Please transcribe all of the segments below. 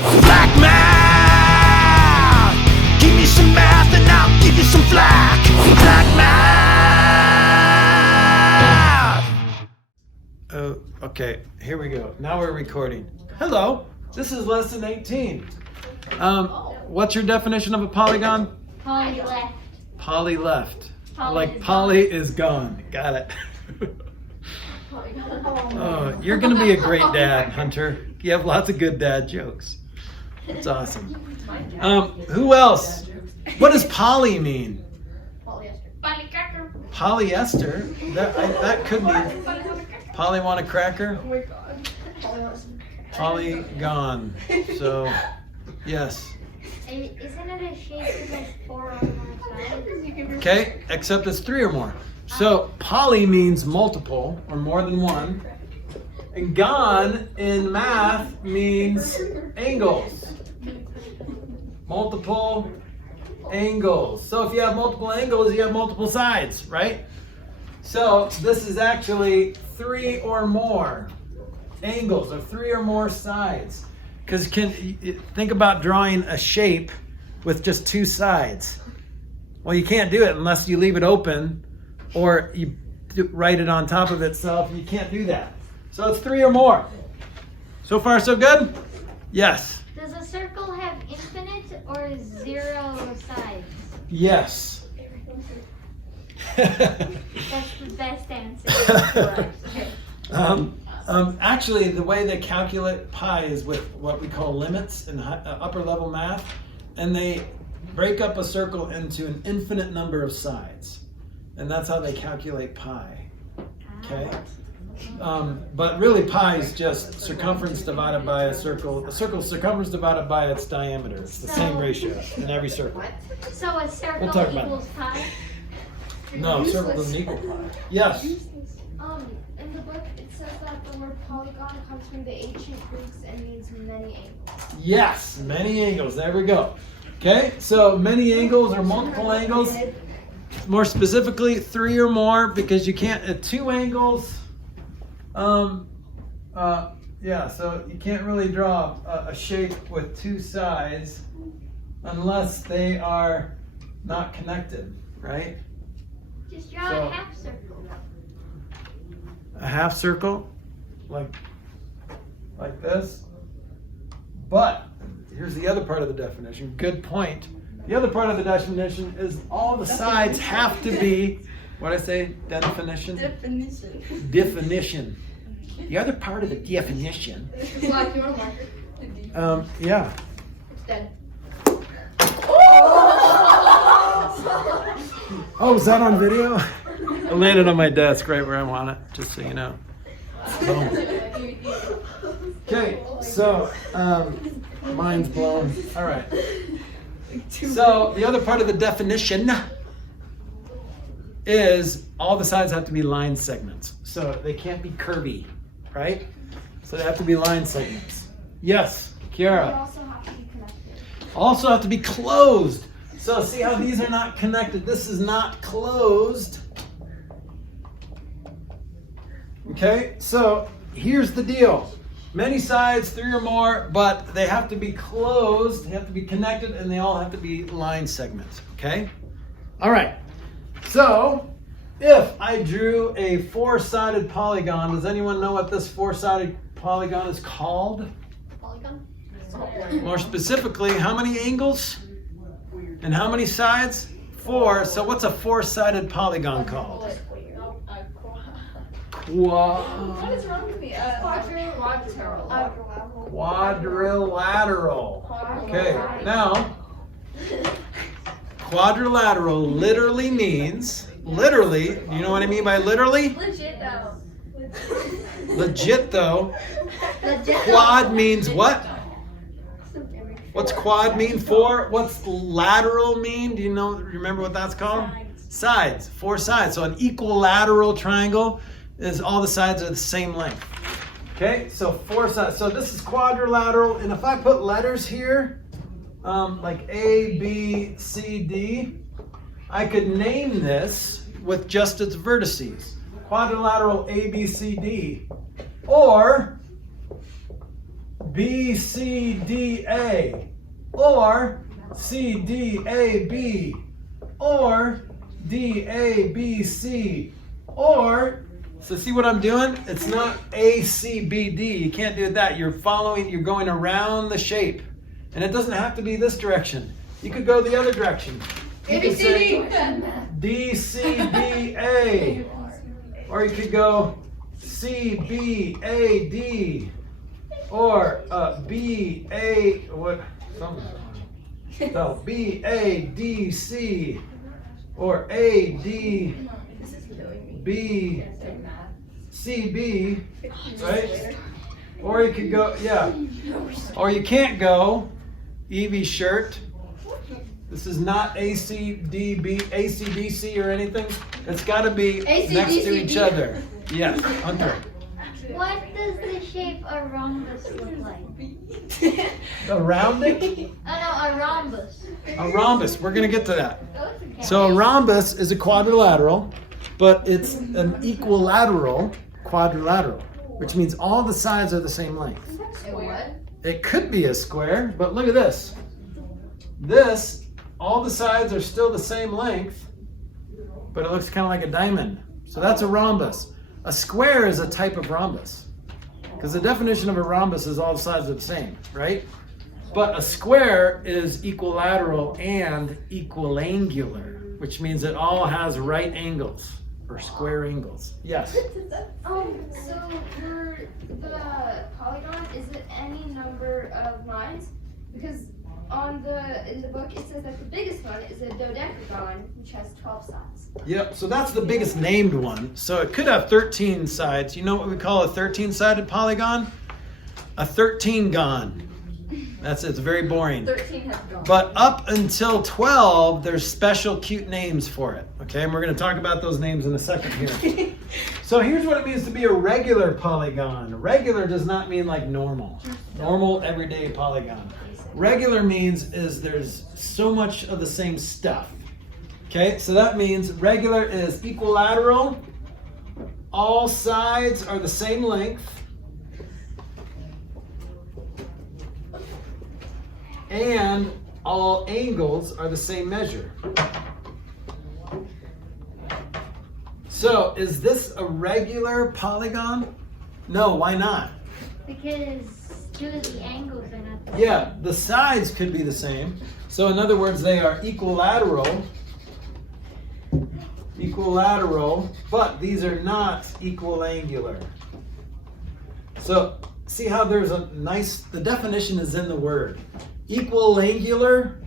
Flack math! Give me some math and I'll give you some flack. Flack math! Oh, okay, here we go. Now we're recording. Hello, this is lesson 18. What's your definition of a polygon? Poly left. Poly left. Poly Like is poly gone. is gone. Got it. Oh, you're gonna be a great dad, Hunter. You have lots of good dad jokes. That's awesome. Who else? What does poly mean? Polycracker. Polyester? That could mean poly want a cracker? Oh my god. Polygon. So, yes. Isn't it a shape with like 4 on one side? Okay, except it's 3 or more. So poly means multiple or more than one. And gon in math means angles. Multiple angles. So if you have multiple angles, you have multiple sides, right? So this is actually 3 or more angles or 3 or more sides. Because think about drawing a shape with just 2 sides. Well, you can't do it unless you leave it open or you write it on top of itself. You can't do that. So it's 3 or more. So far, so good? Yes. Does a circle have infinite or 0 sides? Yes. That's the best answer. Actually, the way they calculate pi is with what we call limits in upper level math, and they break up a circle into an infinite number of sides, and that's how they calculate pi. Okay, but really pi is just circumference divided by a circle. A circle's circumference divided by its diameter. It's the same ratio in every circle. So a circle We'll talk about equals pi? No, circle doesn't equal pi. Yes. In the book, it says that the word polygon comes from the ancient Greeks and means many angles. Yes, many angles. There we go. Okay, so many angles or multiple angles. More specifically, 3 or more, because you can't at 2 angles. Yeah, so you can't really draw a shape with 2 sides unless they are not connected, right? Just draw So- a half circle. A half circle, like this. But here's the other part of the definition. Good point. The other part of the definition is all the sides have to be, what did I say? Definition? Definition. The other part of the definition. Flack, you want a marker? Yeah. It's dead. Oh, is that on video? I landed on my desk right where I want it, just so you know. Boom. Okay, so mind's blown. All right. So the other part of the definition is all the sides have to be line segments. So they can't be curvy, right? So they have to be line segments. Yes, They Kiara. also have to be connected. Also have to be closed. So see how these are not connected. This is not closed. Okay, so here's the deal. Many sides, 3 or more, but they have to be closed, they have to be connected, and they all have to be line segments, okay? All right, so if I drew a 4-sided polygon, does anyone know what this 4-sided polygon is called? Polygon? More specifically, how many angles? And how many sides? 4, so what's a 4-sided polygon called? What is wrong with me? Quadrilateral. Okay, now, quadrilateral literally means, literally, you know what I mean by literally? Legit though. Legit though, quad means what? What's quad mean? 4? What's lateral mean? Do you know, remember what that's called? Sides, 4 sides. So an equilateral triangle is all the sides are the same length. Okay, so 4 sides. So this is quadrilateral, and if I put letters here, like A, B, C, D, I could name this with just its vertices. Quadrilateral A, B, C, D. Or BCDA, or CDAB, or DABC, or, so see what I'm doing? It's not ACBD. You can't do that. You're going around the shape. And it doesn't have to be this direction. You could go the other direction. You could say DCBA, or you could go CBAD, or BA, what? No, BADC, or ADBCB, right? Or you could go, yeah. Or you can't go Evie shirt. This is not ACDC or anything. It's got to be next to each other. Yes, Hunter. What does the shape a rhombus look like? A rounding? Oh no, a rhombus. A rhombus. We're going to get to that. So a rhombus is a quadrilateral, but it's an equilateral quadrilateral, which means all the sides are the same length. It could be a square, but look at this. This, all the sides are still the same length, but it looks kind of like a diamond. So that's a rhombus. A square is a type of rhombus, because the definition of a rhombus is all the sides are the same, right? But a square is equilateral and equiangular, which means it all has right angles or square angles. Yes? So for the polygon, is it any number of lines? Because in the book it says that the biggest one is a dodecagon, which has 12 sides. Yep, so that's the biggest named one. So it could have 13 sides. You know what we call a 13-sided polygon? A 13-gon. That's it. It's very boring. 13 has gone. But up until 12, there's special cute names for it. Okay, and we're going to talk about those names in a second here. So here's what it means to be a regular polygon. Regular does not mean like normal. Normal, everyday polygon. Regular means is there's so much of the same stuff. Okay, so that means regular is equilateral. All sides are the same length. And all angles are the same measure. So, is this a regular polygon? No, why not? Because two of the angles are not the same. Yeah, the sides could be the same. So, in other words, they are equilateral. Equilateral, but these are not equiangular. So, see how there's a nice, the definition is in the word. Equiangular,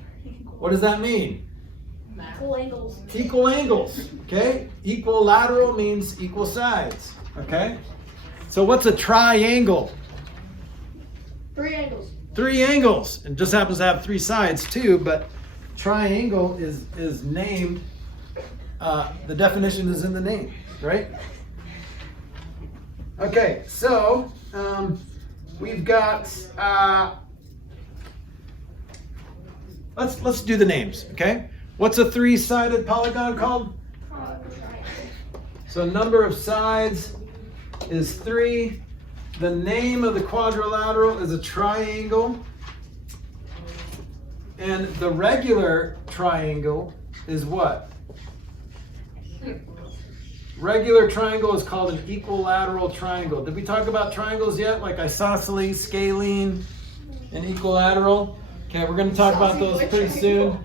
what does that mean? Equal angles. Equal angles, okay? Equilateral means equal sides, okay? So what's a triangle? 3 angles. 3 angles. It just happens to have 3 sides too, but triangle is named, the definition is in the name, right? Okay, so we've got, let's do the names, okay? What's a 3-sided polygon called? So number of sides is 3. The name of the quadrilateral is a triangle. And the regular triangle is what? Regular triangle is called an equilateral triangle. Did we talk about triangles yet? Like isosceles, scalene, and equilateral? Okay, we're going to talk about those pretty soon.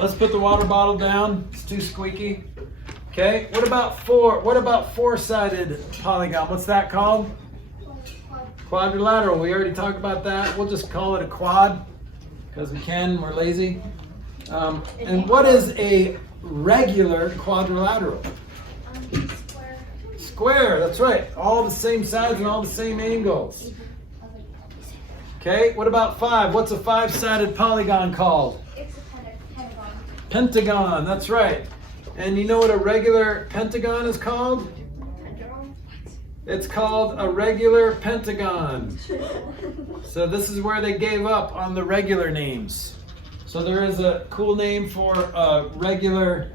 Let's put the water bottle down. It's too squeaky. Okay, what about 4-sided polygon? What's that called? Quadrilateral. We already talked about that. We'll just call it a quad because we can. We're lazy. And what is a regular quadrilateral? Square. That's right. All the same sides and all the same angles. Okay, what about 5? What's a 5-sided polygon called? It's a pentagon. Pentagon, that's right. And you know what a regular pentagon is called? It's called a regular pentagon. So this is where they gave up on the regular names. So there is a cool name for a regular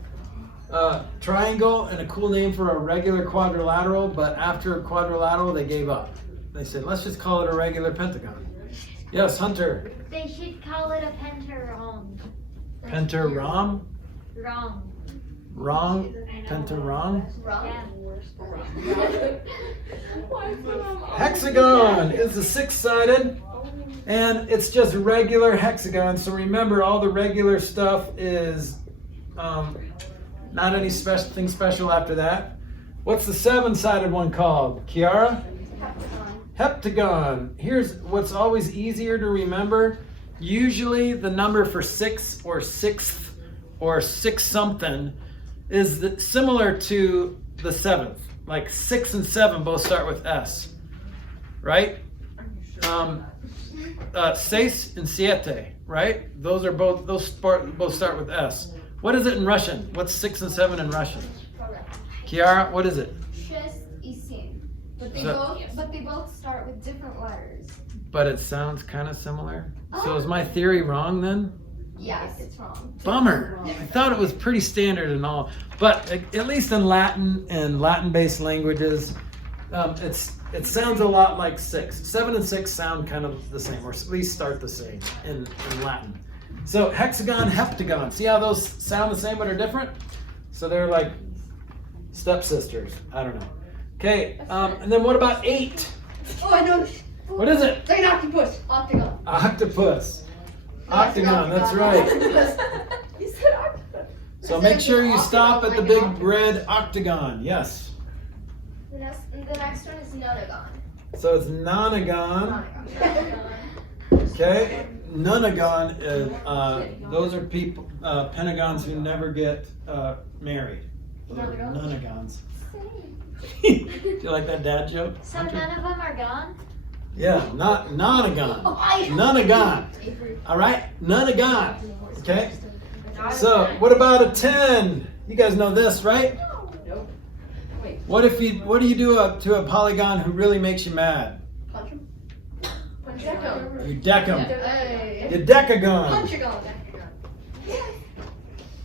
triangle and a cool name for a regular quadrilateral, but after quadrilateral they gave up. They said, let's just call it a regular pentagon. Yes, Hunter. They should call it a pentarom. Pentarom? Wrong. Wrong? Pentarom? Yeah. Hexagon is the six-sided, and it's just regular hexagon. So remember, all the regular stuff is not anything special after that. What's the seven-sided one called, Kiara? Heptagon. Here's what's always easier to remember. Usually the number for six or sixth or six something is similar to the seventh. Like 6 and 7 both start with S, right? Seis and siete, right? Those both start with S. What is it in Russian? What's 6 and 7 in Russian? Kiara, what is it? Шесть и семь. But they both start with different letters. But it sounds kind of similar. So is my theory wrong then? Yes, it's wrong. Bummer. I thought it was pretty standard and all, but at least in Latin and Latin-based languages, it sounds a lot like 6. 7 and 6 sound kind of the same, or at least start the same in Latin. So hexagon, heptagon. See how those sound the same but are different? So they're like stepsisters. I don't know. Okay, and then what about 8? Oh, I know. What is it? It's like an octopus. Octagon. Octopus. Octagon, that's right. You said octopus. So make sure you stop at the big red octagon. Yes. The next one is nonagon. So it's nonagon. Okay. Nonagon is those are people pentagons who never get married. Those are nonagons. Do you like that dad joke? So none of them are gone? Yeah, not nonagon. Nonagon. All right, nonagon. Okay. So what about a 10? You guys know this, right? Nope. Wait. What do you do to a polygon who really makes you mad? Punch him. Deck him. You deck him. Hey. You decagon. Punchagon.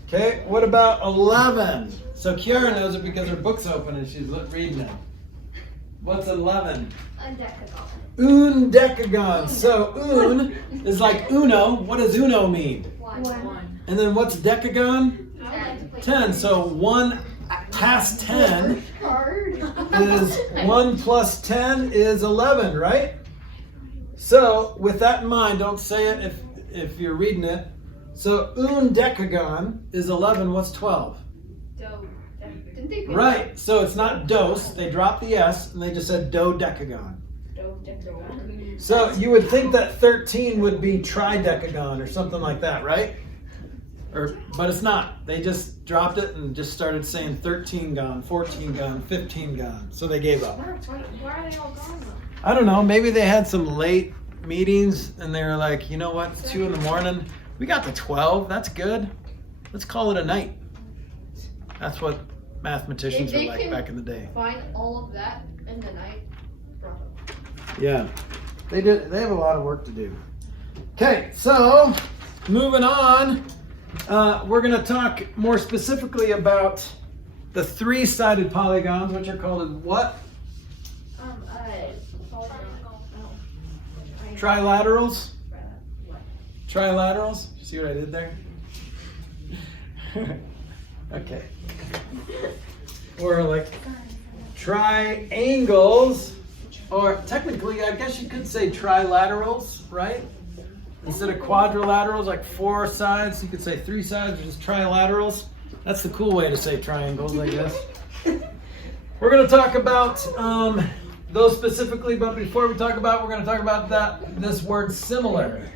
Okay, what about 11? So Kiara knows it because her book's open and she's reading it. What's 11? Undecagon. Undecagon. So un is like uno. What does uno mean? One. And then what's decagon? 10. So 1 past 10 is 1 plus 10 is 11, right? So with that in mind, don't say it if you're reading it. So undecagon is 11. What's 12? Right. So it's not dos. They dropped the S and they just said dodecagon. So you would think that 13 would be tridecagon or something like that, right? But it's not. They just dropped it and just started saying 13 gone, 14 gone, 15 gone. So they gave up. Why are they all gone though? I don't know. Maybe they had some late meetings and they were like, you know what, 2 in the morning. We got to 12. That's good. Let's call it a night. That's what mathematicians were like back in the day. Find all of that in the night. Bravo. Yeah, they have a lot of work to do. Okay, so moving on, we're going to talk more specifically about the 3-sided polygons, which are called what? Trilaterals. Trilaterals. See what I did there? Okay. Or like triangles, or technically, I guess you could say trilaterals, right? Instead of quadrilaterals, like 4 sides, you could say 3 sides, or just trilaterals. That's the cool way to say triangles, I guess. We're going to talk about those specifically, but before we talk about, we're going to talk about this word similar.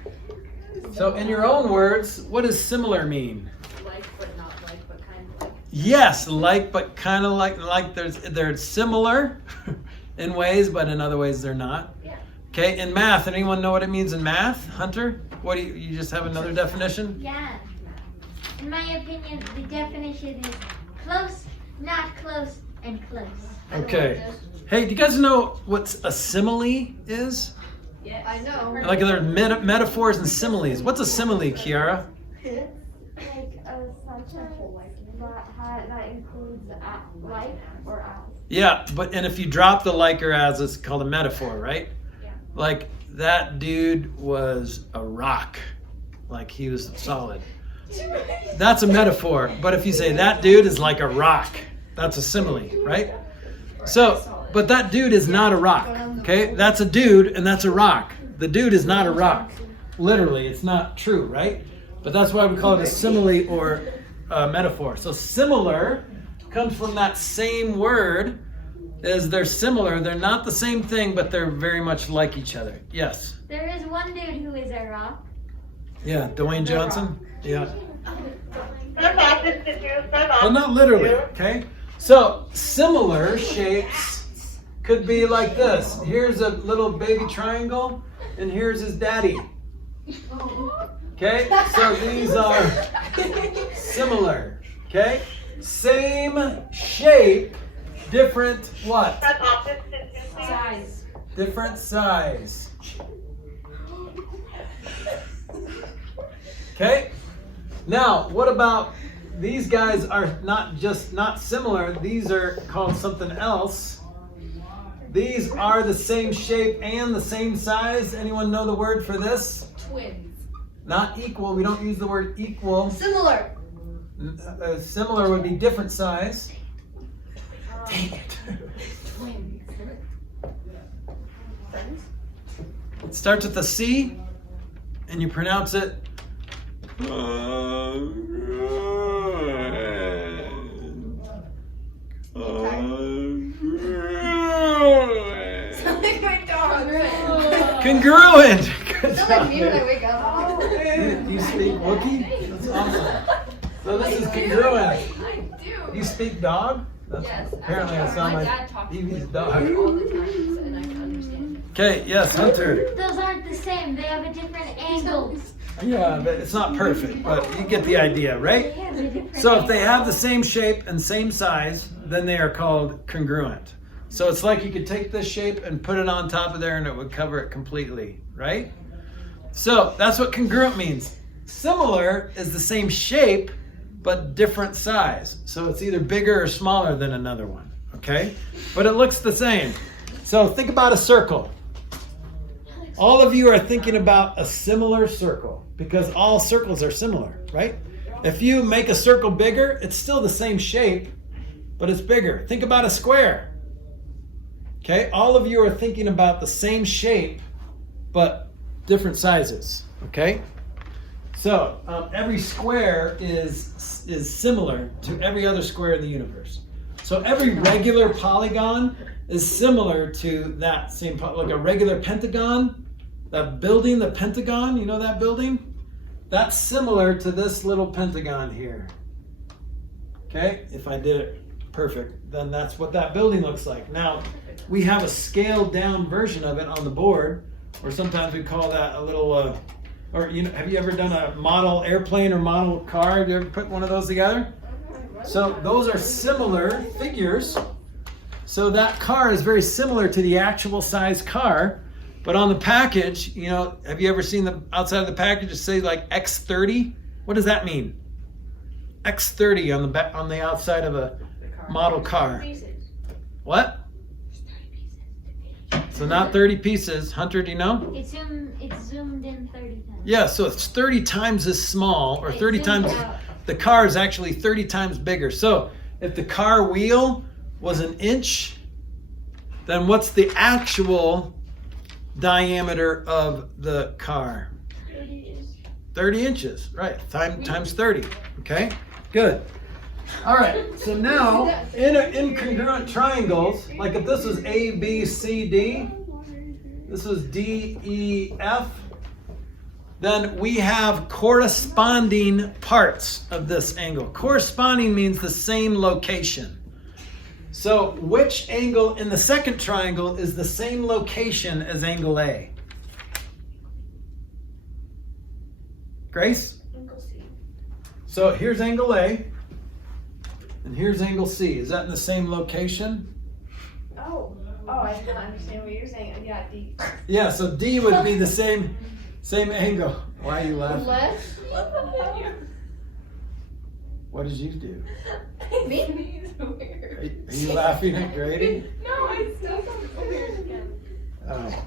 So in your own words, what does similar mean? Like but not like, but kind of like. Yes, like but kind of like they're similar in ways, but in other ways they're not. Yeah. Okay, in math, anyone know what it means in math? Hunter? What do you just have another definition? Yeah. In my opinion, the definition is close, not close, and close. Okay. Hey, do you guys know what a simile is? Yes. I know. Like there are metaphors and similes. What's a simile, Kiara? It's like a sentence that includes like or as. Yeah, and if you drop the like or as, it's called a metaphor, right? Yeah. Like that dude was a rock. Like he was solid. That's a metaphor. But if you say that dude is like a rock, that's a simile, right? So, but that dude is not a rock, okay? That's a dude and that's a rock. The dude is not a rock. Literally, it's not true, right? But that's why we call it a simile or a metaphor. So similar comes from that same word as they're similar. They're not the same thing, but they're very much like each other. Yes? There is one dude who is a rock. Yeah, Dwayne Johnson? Yeah. Well, Well, not literally, okay? So similar shapes could be like this. Here's a little baby triangle, and here's his daddy. Okay, so these are similar. Okay, same shape, different what? Size. Different size. Okay, now what about these guys? Are not similar, these are called something else. These are the same shape and the same size. Anyone know the word for this? Twins. Not equal. We don't use the word equal. Similar. Similar would be different size. Dang it. Twins. It starts with a C, and you pronounce it. Something my dog. Congruent. Good Sounds like job. me when I wake up. You speak Wookiee? That's awesome. So this is congruent. I do. You speak dog? That's, Yes. apparently I sound My like dad talks Evie's all dog. the time, and I can understand. Okay, yes, Hunter. Those aren't the same. They have a different angle. Yeah, but it's not perfect, but you get the idea, right? They have a different So if they angle. have the same shape and same size, then they are called congruent. So it's like you could take this shape and put it on top of there and it would cover it completely, right? So that's what congruent means. Similar is the same shape, but different size. So it's either bigger or smaller than another one, okay? But it looks the same. So think about a circle. All of you are thinking about a similar circle because all circles are similar, right? If you make a circle bigger, it's still the same shape, but it's bigger. Think about a square. Okay, all of you are thinking about the same shape, but different sizes, okay? So every square is similar to every other square in the universe. So every regular polygon is similar to that same, like a regular pentagon, that building, the pentagon, you know that building? That's similar to this little pentagon here. Okay, if I did it perfect, then that's what that building looks like. Now, we have a scaled down version of it on the board, or sometimes we call that a little, or you know, have you ever done a model airplane or model car? Have you ever put one of those together? So those are similar figures. So that car is very similar to the actual size car, but on the package, you know, have you ever seen the outside of the package it say like X30? What does that mean? X30 on the back, on the outside of a model car. What? So not 30 pieces. Hunter, do you know? It's zoomed in 30 times. Yeah, so it's 30 times as small, or 30 times, the car is actually 30 times bigger. So if the car wheel was an inch, then what's the actual diameter of the car? 30 inches, right, times 30, okay? Good. All right, so now in incongruent triangles, like if this was A, B, C, D, this was D, E, F, then we have corresponding parts of this angle. Corresponding means the same location. So which angle in the second triangle is the same location as angle A? Grace? Angle C. So here's angle A, and here's angle C. Is that in the same location? Oh, I didn't understand what you're saying. Yeah, D. Yeah, so D would be the same angle. Why are you laughing? Left. What did you do? Me? Are you laughing at Grady? No, I still don't weird again. Oh.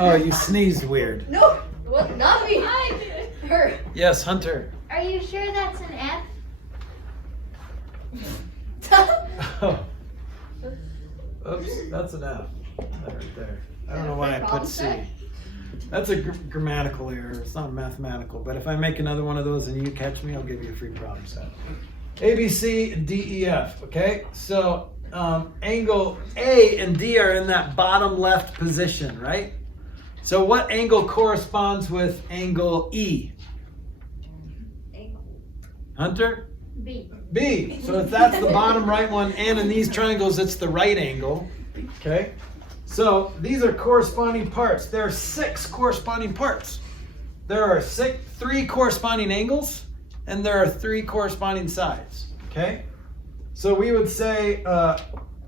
Oh, you sneezed weird. No, what? Not me. I did it. Her. Yes, Hunter. Are you sure that's an F? Oh. Oops, that's an F. That right there. I don't know why I put C. That's a grammatical error. It's not mathematical. But if I make another one of those and you catch me, I'll give you a free problem set. A, B, C, D, E, F. Okay? So angle A and D are in that bottom left position, right? So what angle corresponds with angle E? Hunter? B. B. So if that's the bottom right one, and in these triangles, it's the right angle. Okay? So these are corresponding parts. There are 6 corresponding parts. There are 3 corresponding angles, and there are 3 corresponding sides. Okay? So we would say, I'm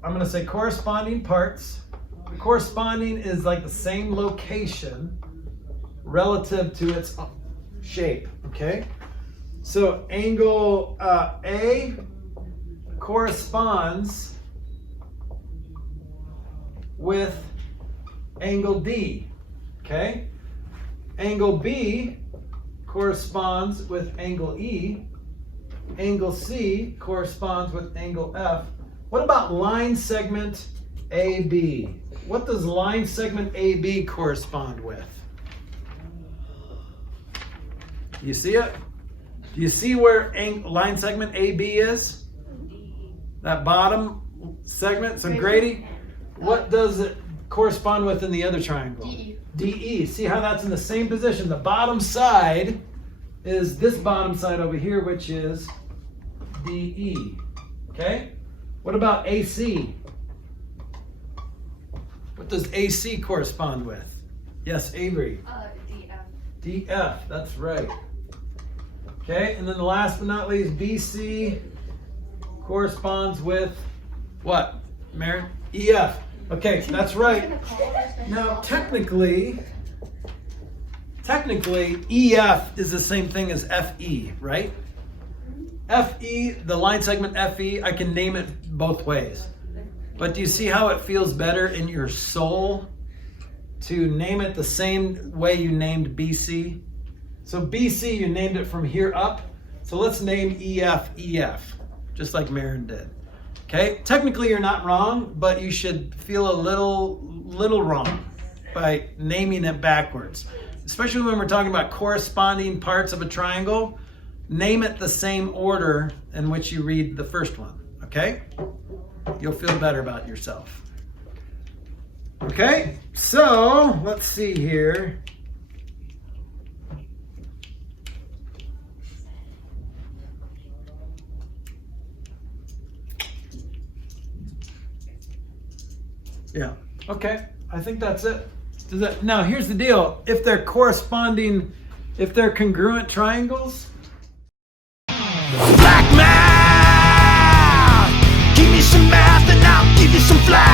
going to say corresponding parts. Corresponding is like the same location relative to its shape. Okay? So angle A corresponds with angle D, okay? Angle B corresponds with angle E. Angle C corresponds with angle F. What about line segment AB? What does line segment AB correspond with? You see it? Do you see where line segment AB is? That bottom segment? So Grady, what does it correspond with in the other triangle? DE. DE. See how that's in the same position? The bottom side is this bottom side over here, which is DE. Okay? What about AC? What does AC correspond with? Yes, Avery. DF. DF, that's right. Okay, and then the last but not least, BC corresponds with what, Mary? EF. Okay, that's right. Now, technically, EF is the same thing as FE, right? FE, the line segment FE, I can name it both ways. But do you see how it feels better in your soul to name it the same way you named BC? So BC, you named it from here up. So let's name EF, EF, just like Marin did. Okay, technically you're not wrong, but you should feel a little wrong by naming it backwards. Especially when we're talking about corresponding parts of a triangle, name it the same order in which you read the first one, okay? You'll feel better about yourself. Okay, so let's see here. Yeah, okay, I think that's it. Now here's the deal. If they're corresponding, if they're congruent triangles. Black math, give me some math and I'll give you some flack.